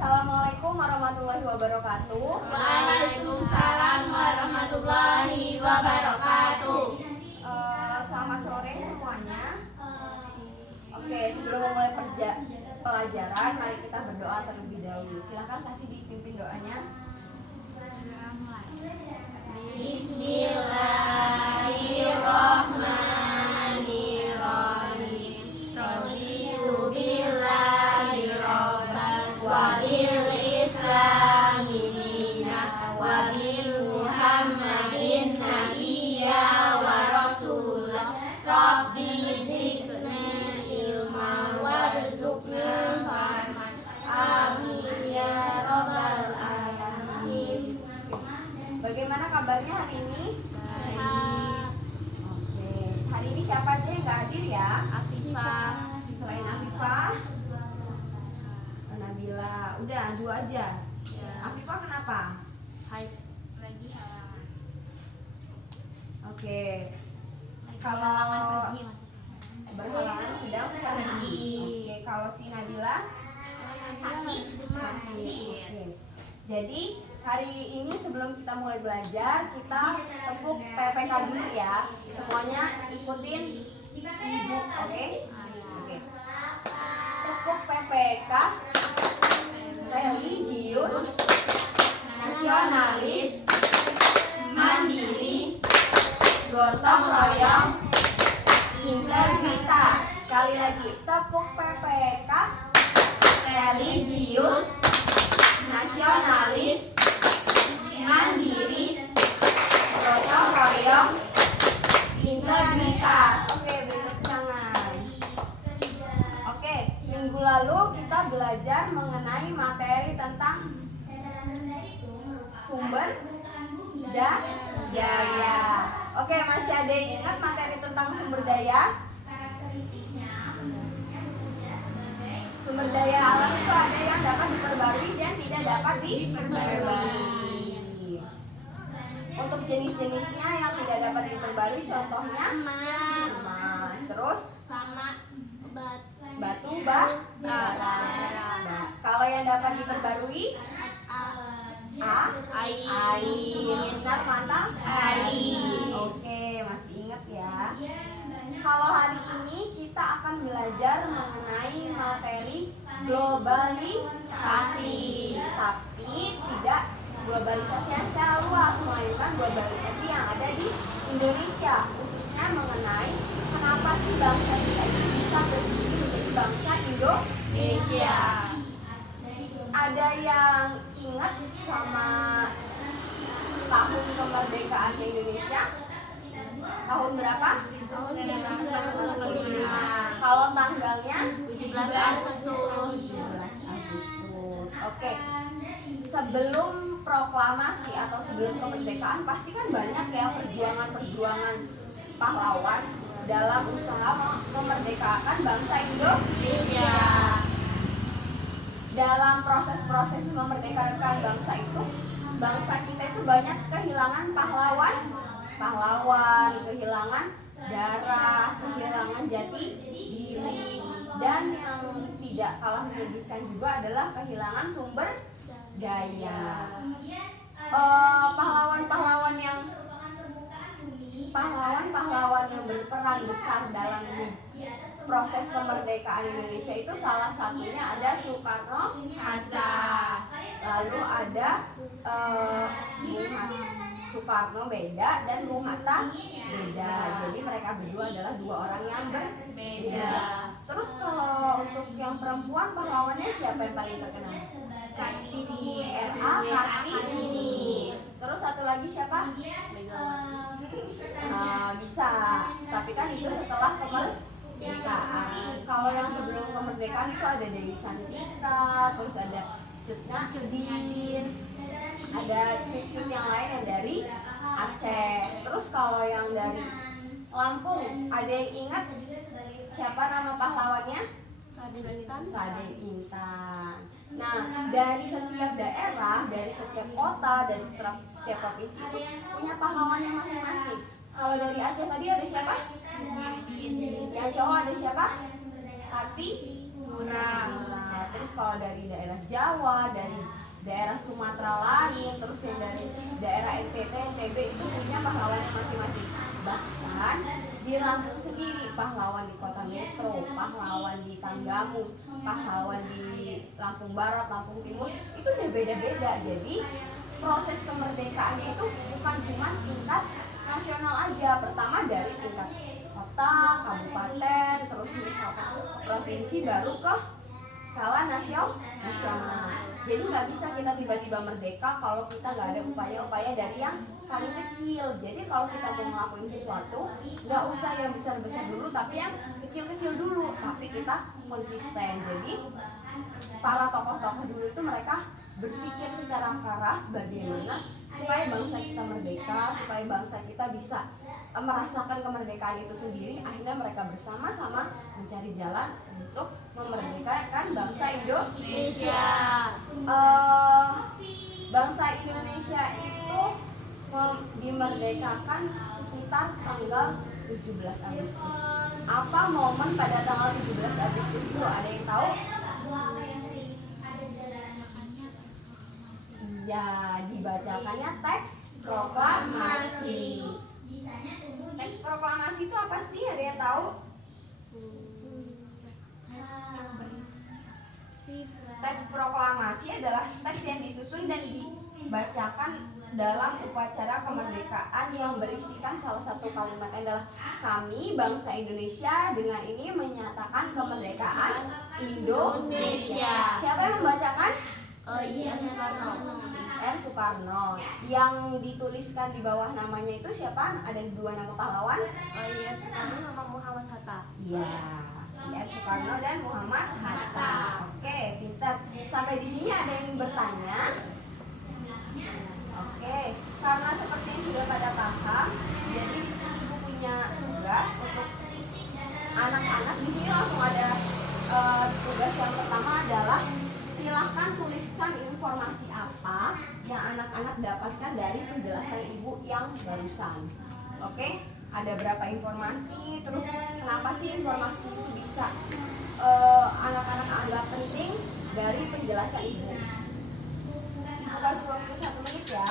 Assalamualaikum warahmatullahi wabarakatuh. Waalaikumsalam warahmatullahi wabarakatuh. Selamat sore semuanya. Oke, sebelum memulai pelajaran, mari kita berdoa terlebih dahulu. Silakan Sasi dipimpin doanya. Bismillahirrahmanirrahim. Raditu billahi robban wa bil islami dinan wa bil Muhammadin nabiyya wa rasulah. Rabbi zidni ilma warzuqna fahman. Amin ya rabbal alamin. Bagaimana kabarnya hari ini? Oke, hari ini siapa aja yang nggak hadir ya? Afifah. Selain Afifah, Nabila, udah dua aja. Afifah kenapa? Lagi halangan. Oke, Kalau kalau berhalangan sedang pergi. Oke, kalau si Nabila sakit. Oke. Jadi hari ini sebelum kita mulai belajar, kita tepuk PPK dulu ya. Semuanya ikutin ibu, oke? Oke. Tepuk PPK. Religius, nasionalis, mandiri, gotong royong, integritas. Sekali lagi, tepuk PPK. Religius, nasionalis, mandiri, gotong royong, integritas. Oke, beri tepuk tangan. Oke, minggu lalu kita belajar mengenai materi tentang sumber daya. Oke, masih ada yang ingat materi tentang sumber daya? Sumber daya alam itu ada yang dapat diperbarui dan tidak dapat diperbarui. Untuk jenis-jenisnya yang tidak dapat diperbarui, contohnya emas, terus Sama batu bara. Kalau yang dapat diperbarui, air, sinar matahari. Oke, masih ingat ya. Kalau hari ini kita akan belajar mengenai materi globalisasi, tapi tidak globalisasi yang secara luas, melainkan globalisasi yang ada di Indonesia, khususnya mengenai kenapa sih bangsa kita ini bisa berdiri menjadi bangsa Indonesia. Ada yang ingat sama tahun kemerdekaan Indonesia? Tahun berapa? Tahun 1945. Kalau tanggalnya 17 Agustus. 17 Agustus. Oke. Sebelum proklamasi atau sebelum kemerdekaan pasti kan banyak ya perjuangan-perjuangan pahlawan dalam usaha memerdekakan bangsa Indonesia. Dalam proses-proses memerdekakan bangsa itu, bangsa kita itu banyak kehilangan pahlawan, kehilangan darah, kehilangan jati diri, dan yang tidak kalah menyedihkan juga adalah kehilangan sumber daya. Pahlawan-pahlawan yang berperan besar dalam proses kemerdekaan Indonesia itu salah satunya ada Soekarno, Hatta. lalu ada Soekarno beda dan Bung Hatta beda. Jadi mereka berdua adalah dua orang yang berbeda. Terus kalau untuk yang perempuan pahlawannya siapa yang paling terkenal? Kartini. Kartini. Terus satu lagi siapa? Bisa. Tapi kan itu setelah kemerdekaan. Kalau yang sebelum kemerdekaan itu ada Dewi Santika, terus ada Cut Nyadin, ada cut yang lain yang dari Aceh. Terus kalau yang dari Lampung, ada yang ingat siapa nama pahlawannya? Raden Intan. Nah, dari setiap daerah, dari setiap kota, dari setiap provinsi itu punya pahlawannya masing-masing. Kalau dari Aceh tadi ada siapa? Yang cowok ada siapa? Nah, terus kalau dari daerah Jawa, dari daerah Sumatera lain, terus yang dari daerah NTT, NTB itu punya pahlawannya masing-masing. Bahkan di Lampung sendiri, pahlawan di Kota Metro, pahlawan di Tanggamus, pahlawan di Lampung Barat, Lampung Timur itu udah beda-beda. Jadi proses kemerdekaannya itu bukan cuma tingkat nasional aja. Pertama dari tingkat kota, kabupaten, terus misalkan provinsi, baru ke skala nasional. Jadi nggak bisa kita tiba-tiba merdeka kalau kita nggak ada upaya-upaya dari yang paling kecil. Jadi kalau kita mau ngelakuin sesuatu, nggak usah yang besar-besar dulu, tapi yang kecil-kecil dulu. Tapi kita konsisten. Jadi para tokoh-tokoh dulu itu mereka berpikir secara keras bagaimana supaya bangsa kita merdeka, supaya bangsa kita bisa merasakan kemerdekaan itu sendiri. Akhirnya mereka bersama-sama mencari jalan untuk memerdekakan bangsa Indonesia. Bangsa Indonesia itu dimerdekakan sekitar tanggal 17 Agustus. Apa momen pada tanggal 17 Agustus itu? Ada yang tahu? Ya, dibacakannya teks proklamasi. Teks proklamasi itu apa sih? Ada yang tahu? Teks proklamasi adalah teks yang disusun dan dibacakan dalam upacara kemerdekaan yang berisikan salah satu kalimatnya adalah kami bangsa Indonesia dengan ini menyatakan kemerdekaan Indonesia. Siapa yang membacakan? R. Soekarno. Yang dituliskan di bawah namanya itu siapa? Ada dua nama pahlawan? Soekarno sama Muhammad Hatta. Iya, R. Soekarno dan Muhammad Hatta. Oke, pintar. Sampai di sini ada yang bertanya? Oke, karena seperti yang sudah pada paham, jadi di sini Ibu punya tugas untuk anak-anak. Di sini langsung ada tugas yang pertama adalah silahkan tuliskan informasi apa yang anak-anak dapatkan dari penjelasan Ibu yang barusan. Oke, ada berapa informasi, terus kenapa sih informasi itu bisa anak-anak anggap penting dari penjelasan Ibu. Ibu kasih waktu 1 menit ya.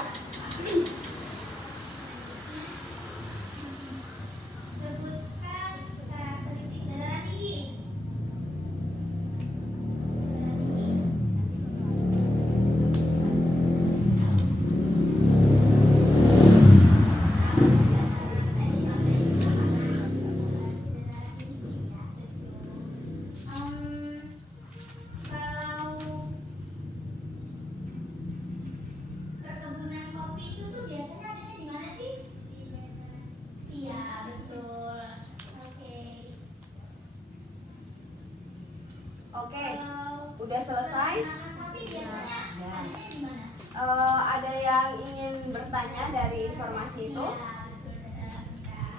Sebutkan karakteristik dataran tinggi. Kalau perkebunan kopi itu tuh biasanya adanya di mana sih? Iya, betul. Oke. Oke, udah selesai? Kalau sapi biasanya adanya di mana? Ada yang ingin bertanya dari informasi itu? Iya, betul, dataran rendah.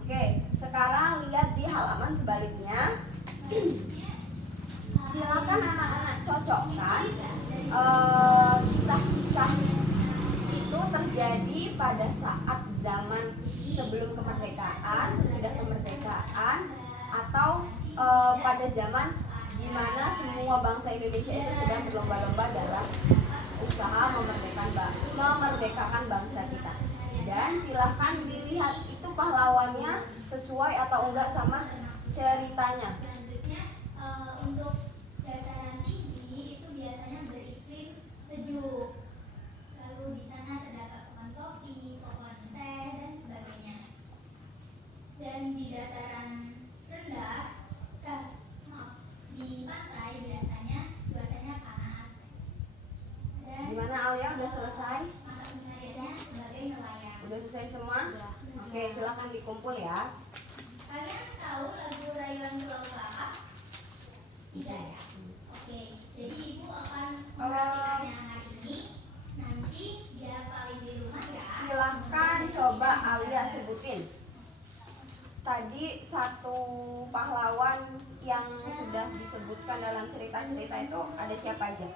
Oke, sekarang lihat di halaman sebaliknya. Silakan anak-anak cocokkan kisah-kisah itu terjadi pada saat zaman sebelum kemerdekaan, sesudah kemerdekaan, atau pada zaman di mana semua bangsa Indonesia itu sedang berlomba-lomba dalam usaha memerdekakan bangsa kita. Dan silahkan dilihat itu pahlawannya sesuai atau enggak sama ceritanya. Selanjutnya untuk dataran tinggi itu biasanya beriklim sejuk. Lalu di sana terdapat pohon kopi, pohon teh dan sebagainya. Dan di dataran rendah, di pantai biasanya cuacanya panas. Dan Gimana Alia, udah selesai? masa pencariannya sebagai nelayan. Udah selesai semua? Oke, silahkan dikumpul ya. Kalian tahu lagu Rayuan Pulau Kelapa? Tidak ya? Oke, jadi ibu akan memperhatikannya hari ini. Nanti dihafalin di rumah ya. Silahkan coba Alia sebutin. Tadi satu pahlawan yang sudah disebutkan dalam cerita-cerita itu ada siapa aja?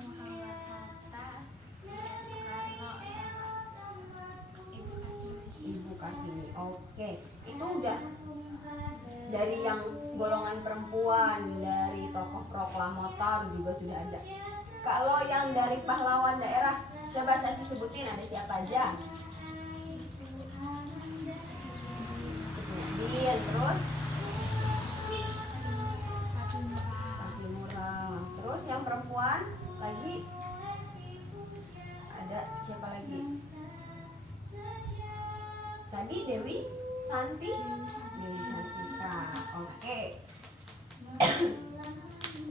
Muhammad Hatta, Soekarno, sama Ibu Kartini. Ibu Kartini. Oke, itu udah dari yang golongan perempuan, dari tokoh proklamator juga sudah ada. Kalau yang dari pahlawan daerah, coba saya sebutin ada siapa aja? Din, terus Patimura. Terus yang perempuan lagi ada siapa lagi? Tadi Dewi Santi, Dewi Santika. Oke.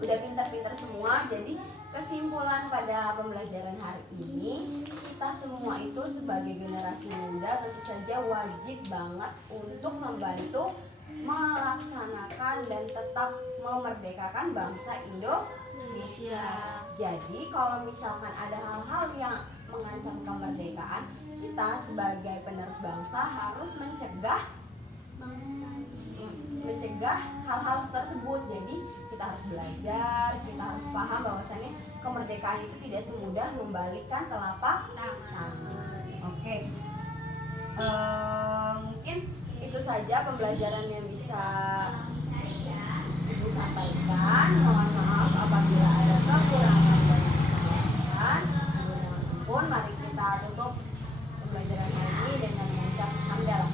Udah pintar-pintar semua. Jadi kesimpulan pada pembelajaran hari ini, kita semua itu sebagai generasi muda tentu saja wajib banget untuk membantu melaksanakan dan tetap memerdekakan bangsa Indonesia. Jadi kalau misalkan ada hal-hal yang mengancam kemerdekaan, kita sebagai penerus bangsa harus mencegah hal-hal tersebut. Jadi kita harus belajar, kita harus paham bahwasannya kemerdekaan itu tidak semudah membalikkan telapak tangan. Oke. Mungkin itu saja pembelajaran yang bisa Ibu sampaikan. Mohon maaf apabila ada kekurangan dan kesalahan. Pun mari kita tutup pembelajaran hari ini dengan mengucap hamdalah.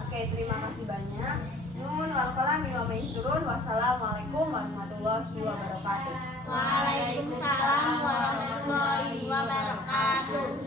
Oke, terima kasih banyak. Nun wal qalam mimma yasturun. Wassalamualaikum warahmatullahi wabarakatuh. Waalaikumsalam warahmatullahi wabarakatuh.